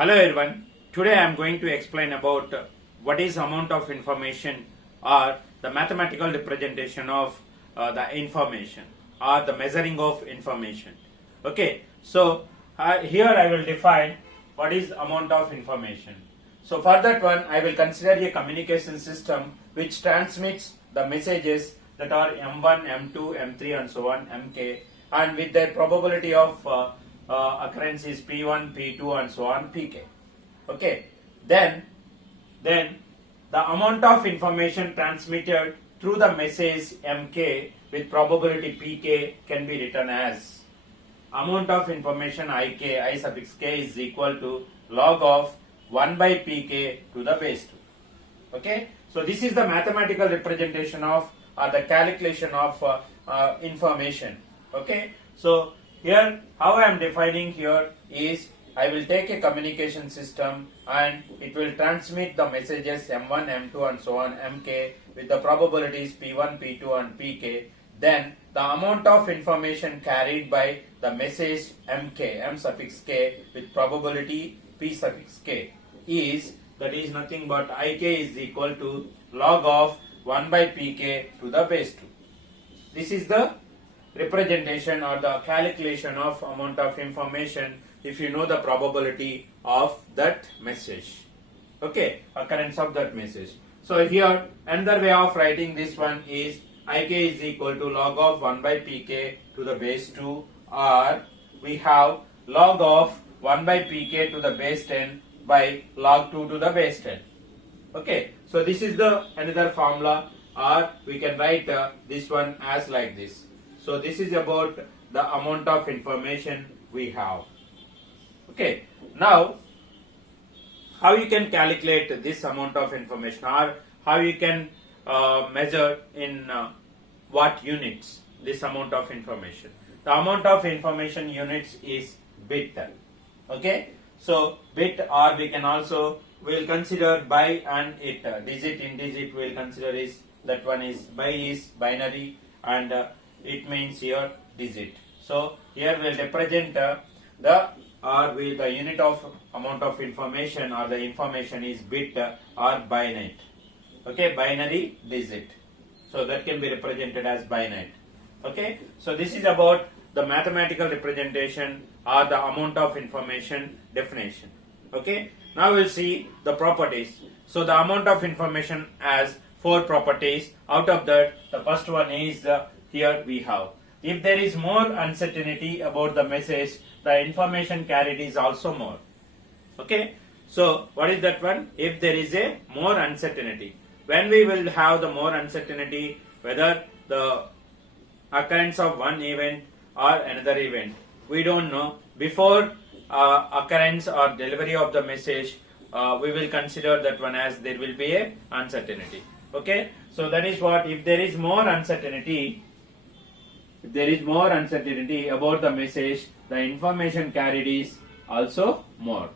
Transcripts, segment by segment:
Hello everyone. Today I am going to explain about what is amount of information or the mathematical representation of the information or the measuring of information. Okay, so here I will define what is amount of information. So for that one I will consider a communication system which transmits the messages that are M1, M2, M3 and so on, Mk, and with their probability of occurrence is P1, P2 and so on, Pk. Okay, then the amount of information transmitted through the message Mk with probability Pk can be written as amount of information Ik, I suffix k is equal to log of 1 by Pk to the base 2. Okay, so this is the mathematical representation of the calculation of information. Okay, so here how I am defining here is I will take a communication system and it will transmit the messages M1, M2 and so on, Mk with the probabilities P1, P2 and Pk. Then the amount of information carried by the message Mk, M suffix k with probability P suffix k is nothing but Ik is equal to log of 1 by Pk to the base 2. This is the representation or the calculation of amount of information if you know the probability of that message. Okay, occurrence of that message. So here another way of writing this one is Ik is equal to log of 1 by Pk to the base 2, or we have log of 1 by Pk to the base 10 by log 2 to the base 10. Okay, so this is the another formula, or we can write this one as like this. So this is about the amount of information we have. Okay, now how you can calculate this amount of information, or how you can measure in what units this amount of information. The amount of information units is bit. Okay, so bit, or we can also will consider by and it, digit in digit we will consider is that one is by is binary and it means here digit. So here we will represent the unit of amount of information, or the information is bit or binary. Okay, binary digit. So that can be represented as binary. Okay, so this is about the mathematical representation or the amount of information definition. Okay, now we'll see the properties. So the amount of information has 4 properties. Out of that, the first one is here we have, if there is more uncertainty about the message, the information carried is also more. Okay, so what is that one? If there is a more uncertainty, when we will have the more uncertainty whether the occurrence of one event or another event, we don't know. Before occurrence or delivery of the message, we will consider that one as there will be a uncertainty. Okay, so that is what, if there is more uncertainty, about the message, the information carried is also more.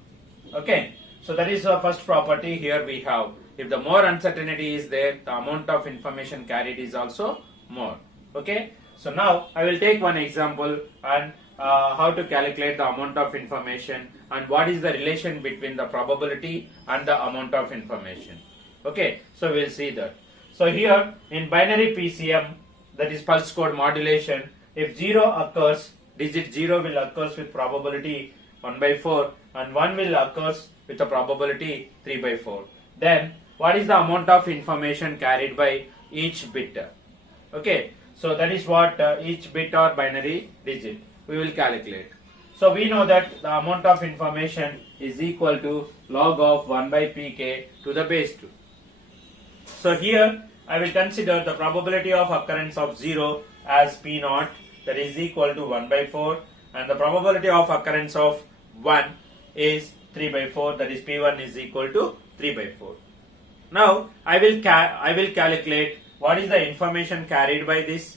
Okay, so that is the first property here we have. If the more uncertainty is there, the amount of information carried is also more. Okay, so now I will take one example and how to calculate the amount of information and what is the relation between the probability and the amount of information. Okay, so we'll see that. So here in binary PCM, that is pulse code modulation, if 0 occurs, digit 0 will occurs with probability 1 by 4 and 1 will occurs with a probability 3 by 4. Then what is the amount of information carried by each bit? Okay, so that is what each bit or binary digit we will calculate. So we know that the amount of information is equal to log of 1 by Pk to the base 2. So here I will consider the probability of occurrence of 0 as P0, that is equal to 1 by 4, and the probability of occurrence of 1 is 3 by 4, that is P1 is equal to 3 by 4. Now I will calculate what is the information carried by this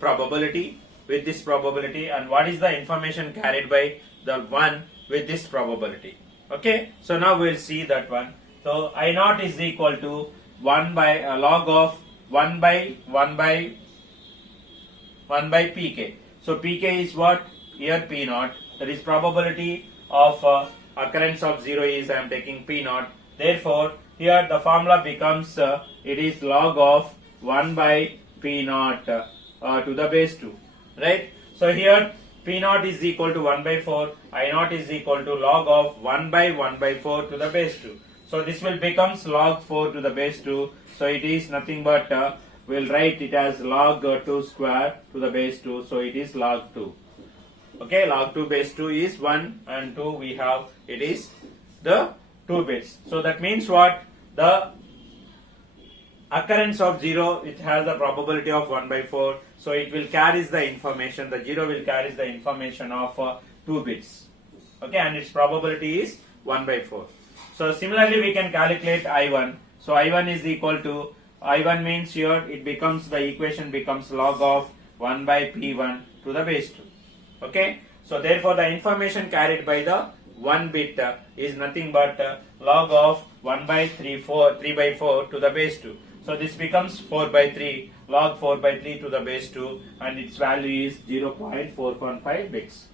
probability with this probability, and what is the information carried by the 1 with this probability. Okay, so now we will see that one. So I0 is equal to 1 by log of 1 by Pk. So Pk is what? Here P0, that is probability of occurrence of 0 is I am taking P naught. Therefore, here the formula becomes it is log of 1 by P naught to the base 2, right? So here P naught is equal to 1 by 4, I naught is equal to log of 1 by 4 to the base 2. So this will becomes log 4 to the base 2. So it is nothing but we'll write it as log 2 square to the base 2. So it is log 2. Okay, log 2 base 2 is 1 and 2 we have, it is the 2 bits. So that means what? The occurrence of 0, it has the probability of 1 by 4. So it will carries the information, the 0 will carries the information of 2 bits. Okay, and its probability is 1 by 4. So similarly we can calculate I1. So I1 is equal to, I1 means here it becomes, the equation becomes log of 1 by P1 to the base 2. Okay, so therefore the information carried by the 1 bit is nothing but log of 1 by 3 by 4 to the base 2. So this becomes 4 by 3, log 4 by 3 to the base 2, and its value is 0.415 bits.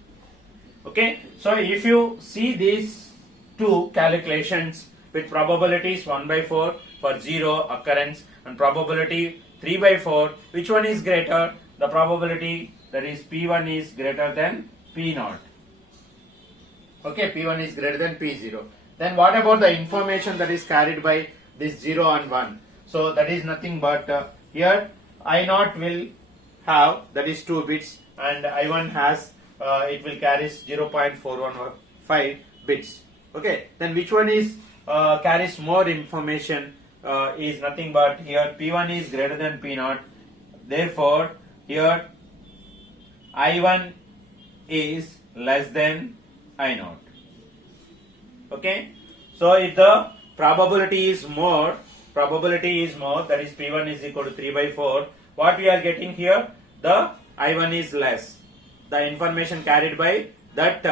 Okay, so if you see these two calculations with probabilities 1 by 4 for 0 occurrence and probability 3 by 4, which one is greater? The probability, that is P1 is greater than P naught. Okay, P1 is greater than P0. Then what about the information that is carried by this 0 and 1? So that is nothing but here I naught will have, that is 2 bits, and I1 has it will carry 0.415 bits. Okay, then which one is carries more information is nothing but here P1 is greater than P naught. Therefore here I1 is less than I naught. Okay, so if the probability is more, that is P1 is equal to 3 by 4, what we are getting here, the I1 is less, the information carried by that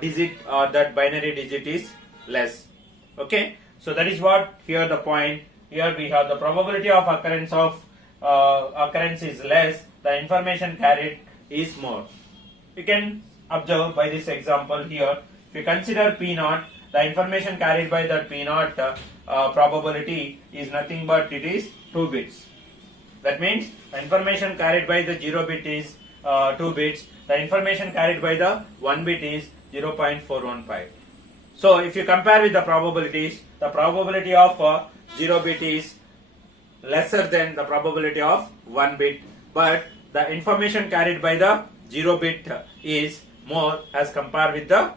digit or that binary digit is less. Okay, so that is what here the point. Here we have the probability of occurrence is less, the information carried is more. You can observe by this example here, if you consider P naught, the information carried by that P naught probability is nothing but it is 2 bits. That means the information carried by the 0 bit is 2 bits, the information carried by the 1 bit is 0.415. So if you compare with the probabilities, the probability of 0 bit is lesser than the probability of 1 bit, but the information carried by the 0 bit is more as compared with the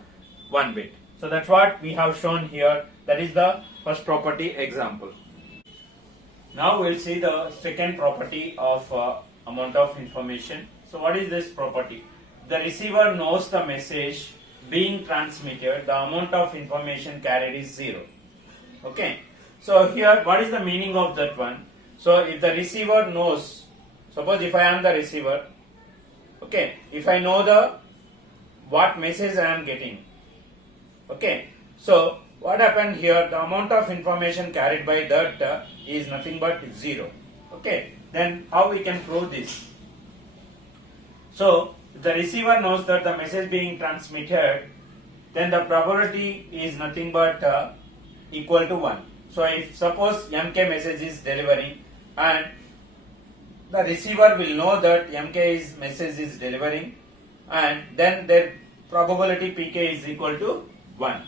1 bit. So that's what we have shown here. That is the first property example. Now we'll see the second property of amount of information. So what is this property? The receiver knows the message being transmitted, the amount of information carried is 0. Okay, so here what is the meaning of that one? So if the receiver knows, suppose if I am the receiver, okay, if I know the what message I am getting, okay, so what happened here, the amount of information carried by that is nothing but 0. Okay, then how we can prove this? So the receiver knows that the message being transmitted, then the probability is nothing but equal to 1. So if suppose MK message is delivering and the receiver will know that MK message is delivering, and then their probability PK is equal to 1.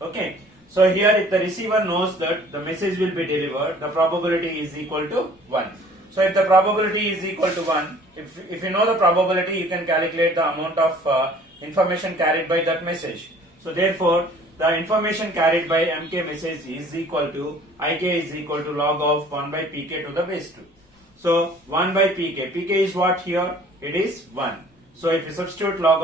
Okay, so here if the receiver knows that the message will be delivered, the probability is equal to 1. So if the probability is equal to 1, if you know the probability, you can calculate the amount of information carried by that message. So therefore, the information carried by MK message is equal to, IK is equal to log of 1 by PK to the base 2. So 1 by PK, PK is what here? It is 1. So if you substitute log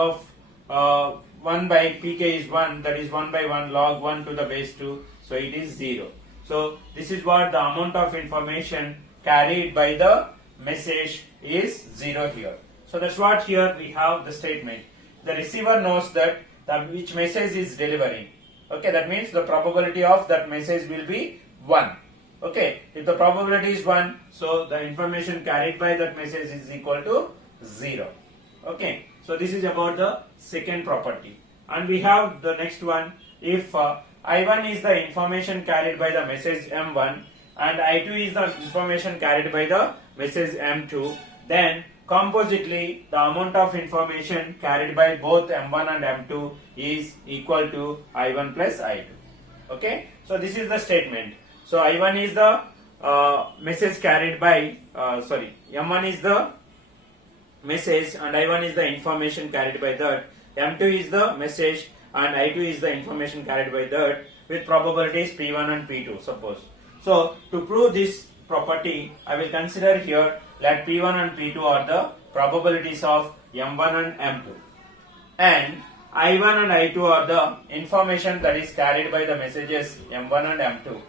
of 1 by PK is 1, that is 1 by 1 log 1 to the base 2, so it is 0. So this is what the amount of information carried by the message is 0 here. So that's what here we have the statement. The receiver knows that which message is delivering. Okay, that means the probability of that message will be 1. Okay, if the probability is 1, so the information carried by that message is equal to 0. Okay, so this is about the second property. And we have the next one. If I1 is the information carried by the message M1 and I2 is the information carried by the message M2, then compositely the amount of information carried by both M1 and M2 is equal to I1 plus I2. Okay, so this is the statement. So I1 is the message carried by M1 is the message and I1 is the information carried by that. M2 is the message and I2 is the information carried by that with probabilities P1 and P2, suppose. So to prove this property, I will consider here that P1 and P2 are the probabilities of M1 and M2, and I1 and I2 are the information that is carried by the messages M1 and M2.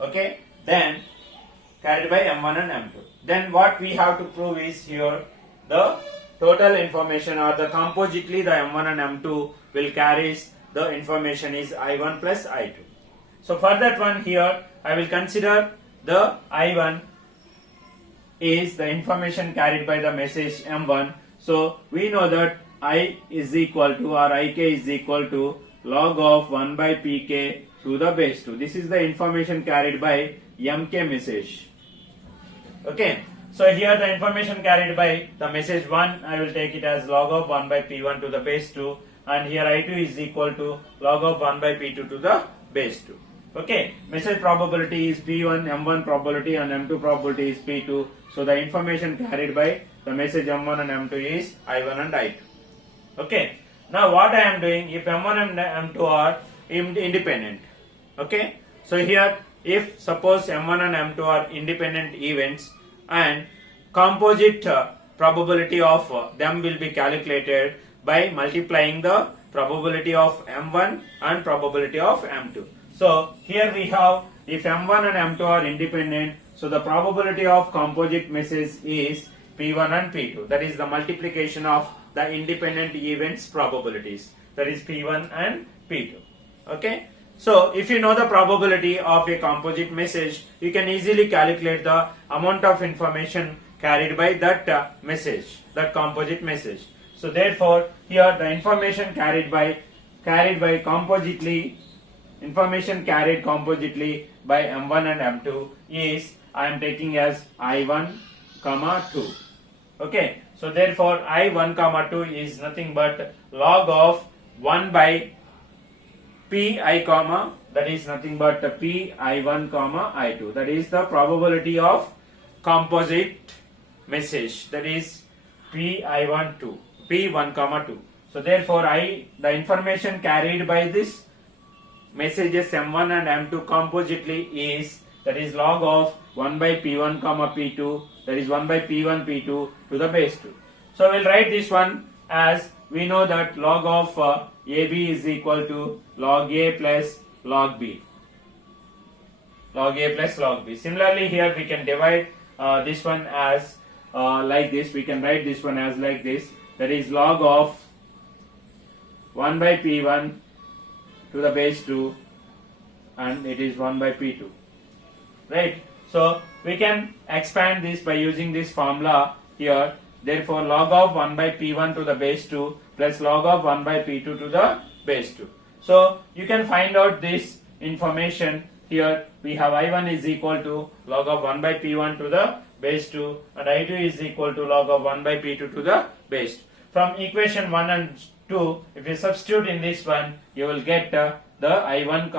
Okay, then carried by M1 and M2. Then what we have to prove is here the total information or the compositely the M1 and M2 will carries the information is I1 plus I2. So for that one here I will consider the I1 is the information carried by the message M1. So we know that I is equal to or Ik is equal to log of 1 by Pk to the base 2. This is the information carried by Mk message. Okay, so here the information carried by the message 1, I will take it as log of 1 by P1 to the base 2, and here I2 is equal to log of 1 by P2 to the base 2. Okay, message probability is P1, M1 probability and M2 probability is P2. So the information carried by the message M1 and M2 is I1 and I2. Okay, now what I am doing, if M1 and M2 are independent. Okay, so here if suppose M1 and M2 are independent events and composite probability of them will be calculated by multiplying the probability of M1 and probability of M2. So here we have if M1 and M2 are independent, so the probability of composite message is P1 and P2. That is the multiplication of the independent events probabilities. That is P1 and P2. Okay. So if you know the probability of a composite message, you can easily calculate the amount of information carried by that message, that composite message. So therefore here the information carried compositely, information carried compositely by M1 and M2 is I am taking as I1, 2. Okay, so therefore I1, 2 is nothing but log of 1 by Pi, that is nothing but Pi1, I2. That is the probability of composite message. That is Pi1, 2. P1, 2. So therefore the information carried by this messages M1 and M2 compositely is, that is log of 1 by P1, P2, that is 1 by P1, P2 to the base 2. So we'll write this one as we know that log of AB is equal to log A plus log B. Log A plus log B. Similarly here we can divide this one as like this. We can write this one as like this. That is log of 1 by P1 to the base 2 and it is 1 by P2. Right. So we can expand this by using this formula here. Therefore log of 1 by P1 to the base 2 plus log of 1 by P2 to the base 2. So you can find out this information here. We have I1 is equal to log of 1 by P1 to the base 2 and I2 is equal to log of 1 by P2 to the base 2. From equation 1 and 2, if you substitute in this one, you will get the I1,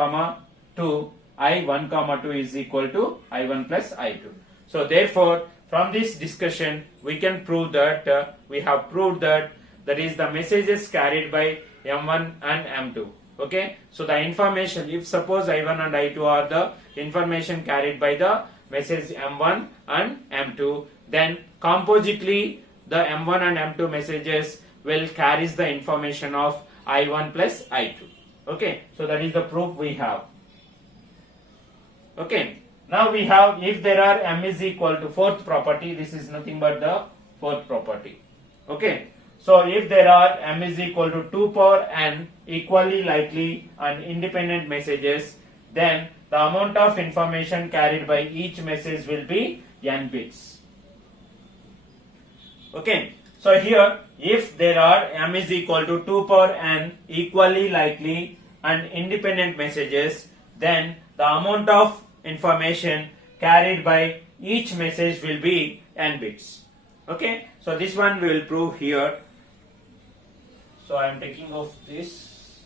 2, I1, 2 is equal to I1 plus I2. So therefore, from this discussion, we can prove that we have proved that is the messages carried by M1 and M2. Okay. So the information, if suppose I1 and I2 are the information carried by the message M1 and M2, then compositely the M1 and M2 messages will carries the information of I1 plus I2. Okay. So that is the proof we have. Okay. Now we have if there are M is equal to fourth property, this is nothing but the fourth property. Okay. So if there are M is equal to 2 power n equally likely and independent messages, then the amount of information carried by each message will be n bits. Okay. So here, if there are m is equal to 2 power n equally likely and independent messages, then the amount of information carried by each message will be n bits. Okay, so this one we will prove here. So I am taking off this.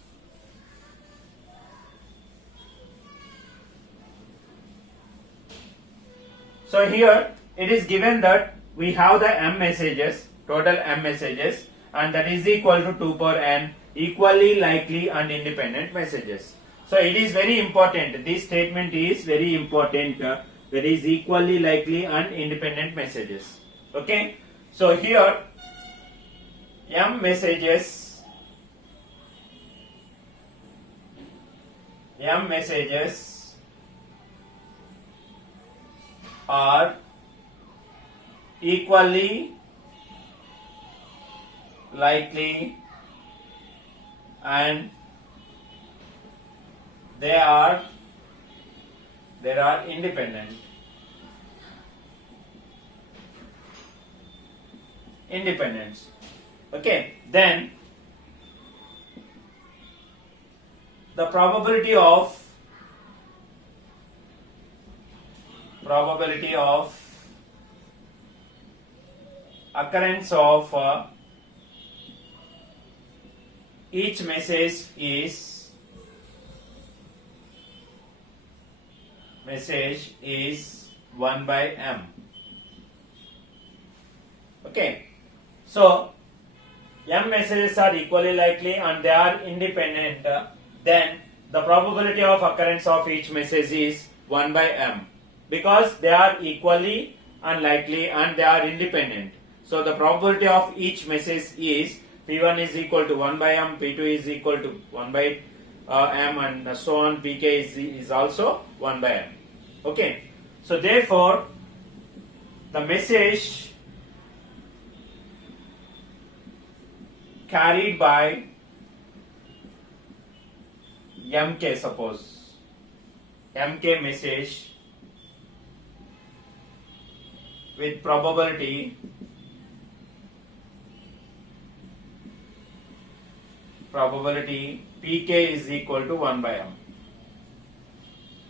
So here it is given that we have the m messages, total m messages, and that is equal to 2 power n equally likely and independent messages. So it is very important. This statement is very important. That is equally likely and independent messages. Okay. So here m messages are equally likely and they are independent. Okay, then the probability of occurrence of each message is 1 by m. Okay, so m messages are equally likely and they are independent, then the probability of occurrence of each message is 1 by m, because they are equally unlikely and they are independent. So the probability of each message is P1 is equal to 1 by m, P2 is equal to 1 by m, and so on. Pk is also 1 by m. Okay, so therefore the message carried by mk, suppose mk message with probability pk is equal to 1 by m.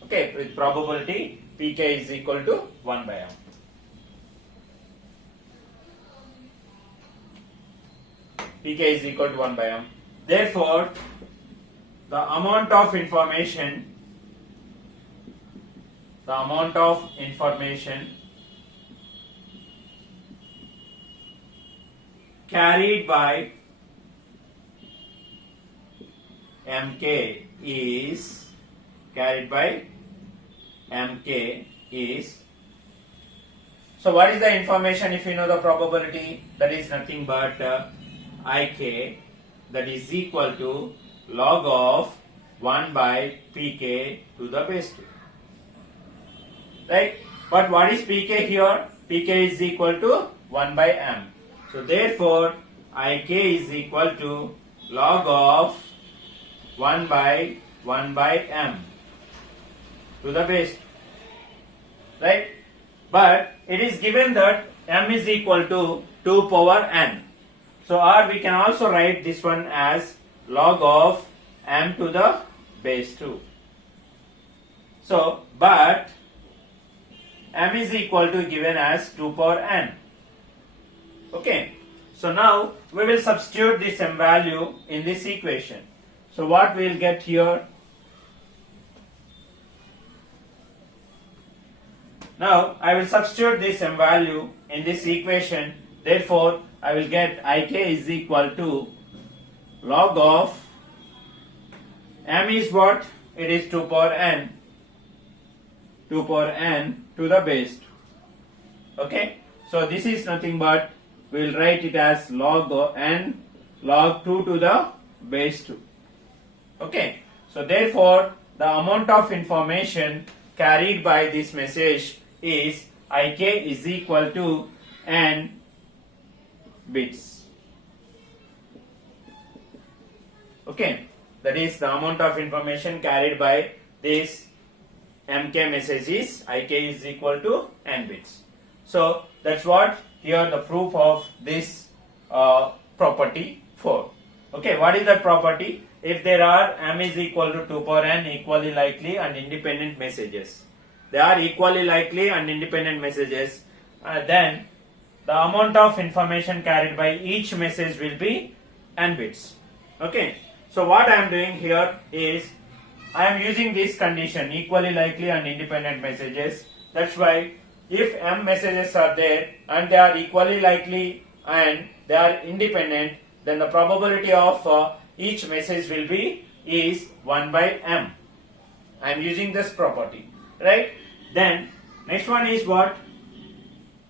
Okay, with probability pk is equal to 1 by m. pk is equal to 1 by m. Therefore, the amount of information carried by mk is so what is the information if you know the probability? That is nothing but ik, that is equal to log of 1 by pk to the base 2. Right? But what is pk here? pk is equal to 1 by m. So therefore ik is equal to log of 1 by m to the base 2. Right? But it is given that m is equal to 2 power n. So or we can also write this one as log of m to the base 2. So but m is equal to given as 2 power n. Okay. So now we will substitute this m value in this equation. So what we will get here? Now I will substitute this m value in this equation. Therefore I will get ik is equal to log of m is what? It is 2 power n to the base 2. Okay. So this is nothing but we will write it as log n log 2 to the base 2. Okay. So therefore the amount of information carried by this message is ik is equal to n bits. Okay, that is the amount of information carried by this mk message is ik is equal to n bits. So that's what here the proof of this property 4. Okay, what is that property? If there are m is equal to 2 power n equally likely and independent messages, they are equally likely and independent messages, then the amount of information carried by each message will be n bits. Okay, so what I am doing here is I am using this condition, equally likely and independent messages. That's why if m messages are there and they are equally likely and they are independent, then the probability of each message will be is 1 by m. I am using this property, right? Then next one is what?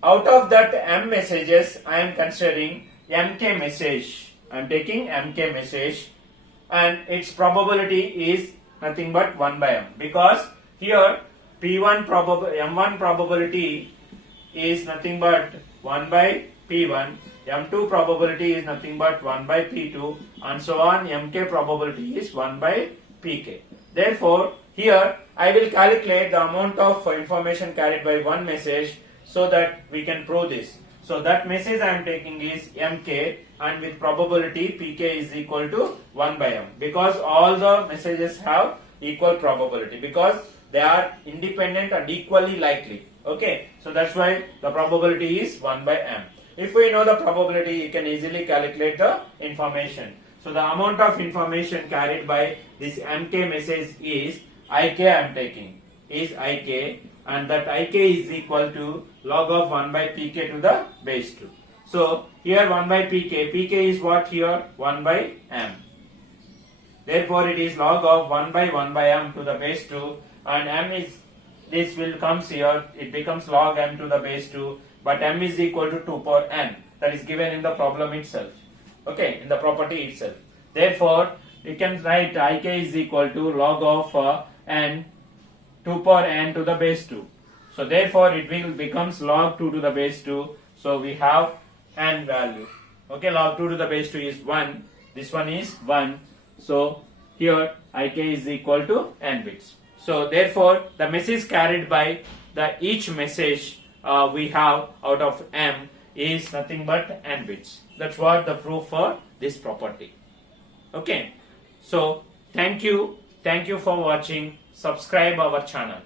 Out of that m messages, I am considering mk message. I am taking mk message and its probability is nothing but 1 by m, because here m1 probability is nothing but 1 by p1, m2 probability is nothing but 1 by p2, and so on. Mk probability is 1 by pk. Therefore, here I will calculate the amount of information carried by one message so that we can prove this. So that message I am taking is mk, and with probability pk is equal to 1 by m, because all the messages have equal probability, because they are independent and equally likely. Okay, so that's why the probability is 1 by m. If we know the probability, you can easily calculate the information. So the amount of information carried by this mk message is ik, I am taking is ik, and that ik is equal to log of 1 by pk to the base 2. So here 1 by pk, pk is what here? 1 by m. Therefore it is log of 1 by m to the base 2, and m is, this will comes here, it becomes log m to the base 2, but m is equal to 2 power n. That is given in the problem itself. Okay, in the property itself. Therefore you can write ik is equal to log of n 2 power n to the base 2. So therefore it will becomes log 2 to the base 2. So we have n value. Okay, log 2 to the base 2 is 1. This one is 1. So here ik is equal to n bits. So therefore the message carried by the each message we have out of m is nothing but n bits. That's what the proof for this property. Okay, so thank you for watching. Subscribe our channel.